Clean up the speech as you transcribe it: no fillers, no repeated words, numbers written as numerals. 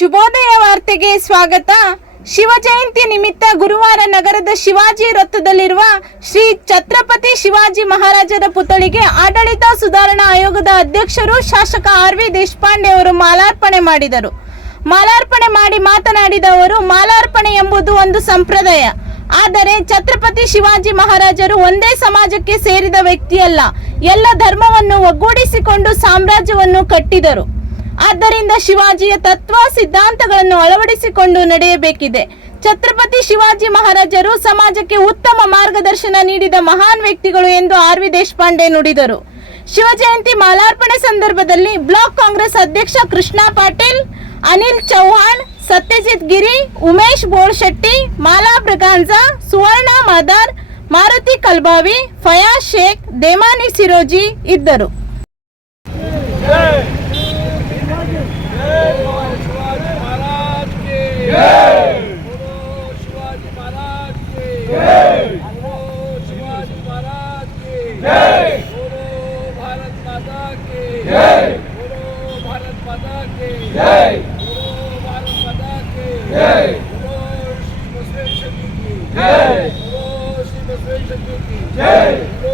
ಶುಭೋದಯ ವಾರ್ತೆಗೆ ಸ್ವಾಗತ. ಶಿವ ಜಯಂತಿ ನಿಮಿತ್ತ ಗುರುವಾರ ನಗರದ ಶಿವಾಜಿ ವೃತ್ತದಲ್ಲಿರುವ ಶ್ರೀ ಛತ್ರಪತಿ ಶಿವಾಜಿ ಮಹಾರಾಜರ ಪುತ್ಥಳಿಗೆ ಆಡಳಿತ ಸುಧಾರಣಾ ಆಯೋಗದ ಅಧ್ಯಕ್ಷರು ಶಾಸಕ ಆರ್.ವಿ. ದೇಶಪಾಂಡೆ ಅವರು ಮಾಲಾರ್ಪಣೆ ಮಾಡಿದರು. ಮಾಲಾರ್ಪಣೆ ಮಾಡಿ ಮಾತನಾಡಿದ ಅವರು, ಮಾಲಾರ್ಪಣೆ ಎಂಬುದು ಒಂದು ಸಂಪ್ರದಾಯ. ಆದರೆ ಛತ್ರಪತಿ ಶಿವಾಜಿ ಮಹಾರಾಜರು ಒಂದೇ ಸಮಾಜಕ್ಕೆ ಸೇರಿದ ವ್ಯಕ್ತಿಯಲ್ಲ, ಎಲ್ಲ ಧರ್ಮವನ್ನು ಒಗ್ಗೂಡಿಸಿಕೊಂಡು ಸಾಮ್ರಾಜ್ಯವನ್ನು ಕಟ್ಟಿದರು. ಆದ್ದರಿಂದ ಶಿವಾಜಿಯ ತತ್ವ ಸಿದ್ಧಾಂತಗಳನ್ನು ಅಳವಡಿಸಿಕೊಂಡು ನಡೆಯಬೇಕಿದೆ. ಛತ್ರಪತಿ ಶಿವಾಜಿ ಮಹಾರಾಜರು ಸಮಾಜಕ್ಕೆ ಉತ್ತಮ ಮಾರ್ಗದರ್ಶನ ನೀಡಿದ ಮಹಾನ್ ವ್ಯಕ್ತಿಗಳು ಎಂದು ಆರ್.ವಿ. ದೇಶಪಾಂಡೆ ನುಡಿದರು. ಶಿವಜಯಂತಿ ಮಾಲಾರ್ಪಣೆ ಸಂದರ್ಭದಲ್ಲಿ ಬ್ಲಾಕ್ ಕಾಂಗ್ರೆಸ್ ಅಧ್ಯಕ್ಷ ಕೃಷ್ಣ ಪಾಟೀಲ್, ಅನಿಲ್ ಚೌಹಾಣ್, ಸತ್ಯಜಿತ್ ಗಿರಿ, ಉಮೇಶ್ ಬೋಳ್ಶೆಟ್ಟಿ, ಮಾಲಾ ಬ್ರಗಾಂಜಾ, ಸುವರ್ಣ ಮಾದಾರ್, ಮಾರುತಿ ಕಲ್ಬಾವಿ, ಫಯಾಜ್ ಶೇಖ್, ದೇಮಾನಿ ಸಿರೋಜಿ ಇದ್ದರು. जय